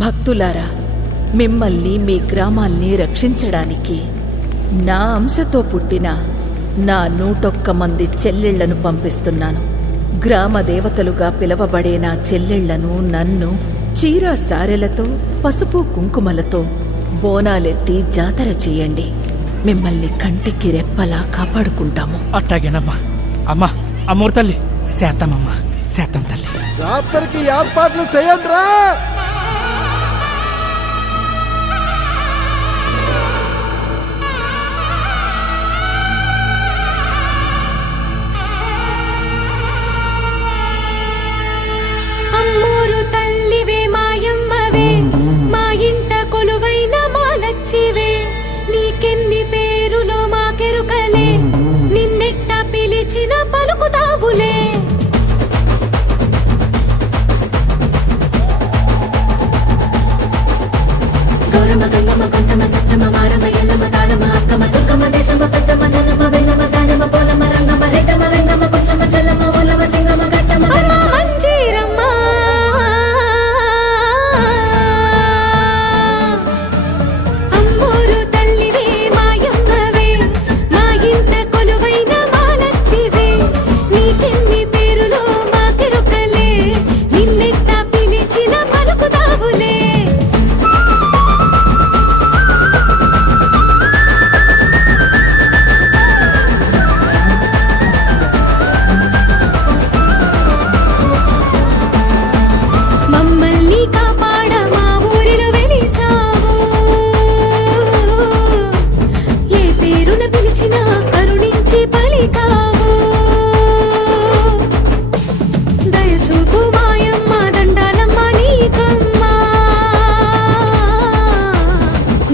భక్తులారా, మిమ్మల్ని మీ గ్రామాల్ని రక్షించడానికి నా అంశతో పుట్టిన నా 101 మంది చెల్లెళ్లను పంపిస్తున్నాను. గ్రామ దేవతలుగా పిలవబడే నా చెల్లెళ్లను నన్ను చీరా సారెలతో పసుపు కుంకుమలతో బోనాలెత్తి జాతర చెయ్యండి. మిమ్మల్ని కంటికి రెప్పలా కాపాడుకుంటాము. అట్టాగేనమ్మా. అమ్మా, అమ్మోరు తల్లి, శాతమమ్మా, శాతం తల్లి. జాతరకి ఏర్పాట్లు చేయండిరా. అమ్మోరు తల్లివే మాయమ్మవే, మా ఇంట కొలువైన మాలచ్చివే, నీకెన్ని పేరులో మాకెరుకలే, నిన్నెట్ట పిలిచిన పలుకుతావులే. గౌరమ్మ గంగమ్మ కొంతమ్మ సత్తమ్మ మారమ్మ ఎల్లమ్మ తాళమ్మ అక్కమ్మ దుర్గమ్మ దేశమ్మ పెద్దమ్మ ధనమ్మ వెన్నమ్మ దానమ్మ పోలమ్మ రంగమ్మ రెడ్డమ్మ వెంగమ్మ కొంచెమ్మ చెల్లమ్మ ఊలమ్మ సింగమ్మ గట్టమ్మ మంజీరమ్మ. అమ్మోరు తల్లివే మాయమ్మవే, మా ఇంట కొలువైన మాలచ్చివే, నీకెన్ని పేరులో మాకెరుకలే, నిన్నెట్ట పిలిచిన పలుకుతావులే. మమ్మల్ని కాపాడ మా ఊరిలో వెలిసావు, ఏ పేరున పిలిచినా కరుణించి పలికావు. దయచూపు మాయమ్మ దండాలమ్మ నీకమ్మా,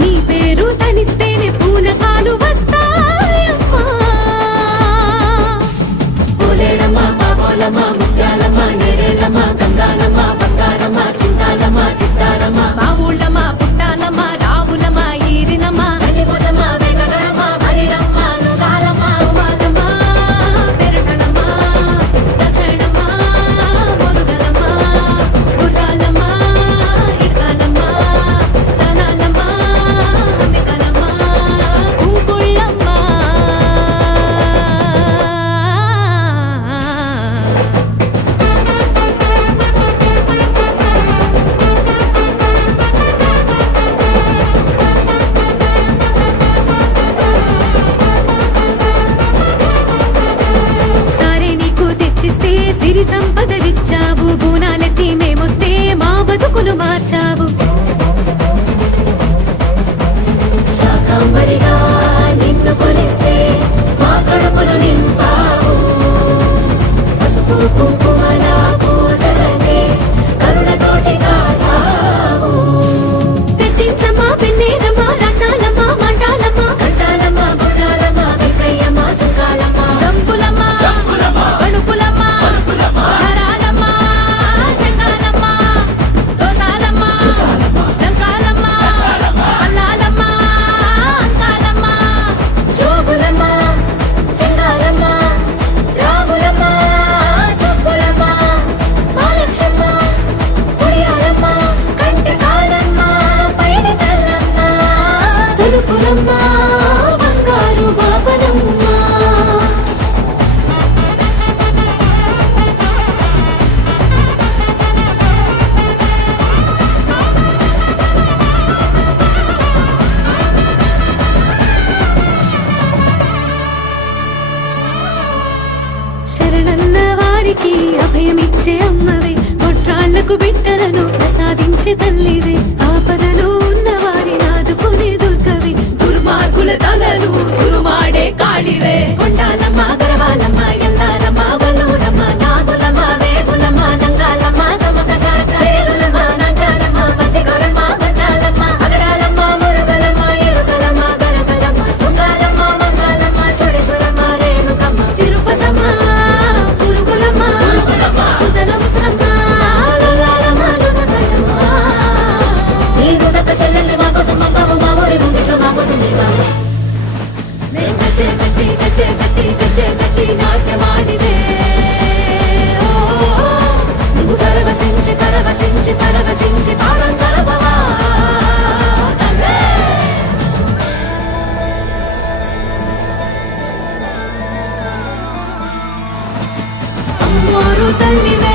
నీ పేరు తలిస్తేనే పూనకాలు వస్తాయమ్మా. పోలేరమ్మ పాపోలమ్మ ముత్యాలమ్మ నేరేలమ్మ గంగాలమ్మ బంగారమ్మ చింతాలమ్మ చిత్తారమ్మ మా ఊళ్ళమ్మ పుట్టాలమ్మ రావులమ్మ ఈరినమ్మ గండిపోచమ్మ వేగగరమ్మ భరిడమ్మ నుగాలమ్మ సుమాలమ్మ పెరటనమ్మ దక్షిణమ్మ మొదుగలమ్మ గుర్రాలమ్మ ఇడ్కాలమ్మ దనాలమ్మ అంబికలమ్మ కుంకుళ్ళమ్మ. సారే నీకు తెచ్చిస్తే సిరి సంపదలిచ్చావు, బోనాలెత్తి మేమొస్తే మా బతుకులు మార్చావు. శాకంబరిగా నిన్ను కొలిస్తే మా కడుపులు నింపావు, పసుపు కుంకుమల పూజలనే కరుణతోటి కాసావు. పెట్టింతమ్మ పెన్నేరమ్మ రత్నాలమ్మ మంటాలమ్మ కంటాలమ్మ గుణాలమ్మ వెంకయ్యమ్మ సుంకాలమ్మ జంపులమ్మ కడుపులమ్మ హరాలమ్మ చెంగాలమ్మ దోసాలమ్మ లంకాలమ్మ అల్లాలమ్మ అంకాలమ్మ జోగులమ్మ చెంగాలమ్మ రాగులమ్మ సబ్బులమ్మ మాలక్షమ్మ ఉడియాలమ్మ కంటకాలమ్మ పైడి తల్లమ్మ తలుపులమ్మ బంగారు బాబనమ్మ. శరణన్న వారికి అభయమిచ్చే అమ్మవే, మొట్రాళ్లకు బిడ్డలను ప్రసాదించే తల్లివే, ఆపదలో ఉన్న వారిని ఆదుకునే దుర్గవే, దుర్మార్గుల తలను దురుమాడే కాళివే. కొండాలమ్మ గరవాలమ్మ ఎల్లారమ్మ వల్లూరమ్మ నాగులమ్మ వేగులమ్మ నంగాలమ్మ సమక సారక ఏరులమ్మ నంచారమ్మ మంచిగౌరమ్మ భద్రాలమ్మ అగడాలమ్మ మురుగలమ్మ ఎరుగలమ్మ గరగలమ్మ సుంగాలమ్మ మంగాలమ్మ చోడేశ్వరమ్మ రేణుకమ్మ తిరుపతమ్మ పురుగులమ్మ ఉదల ముసలమ్మ లొల్లాలమ్మ లుసతల పోరు తల్లి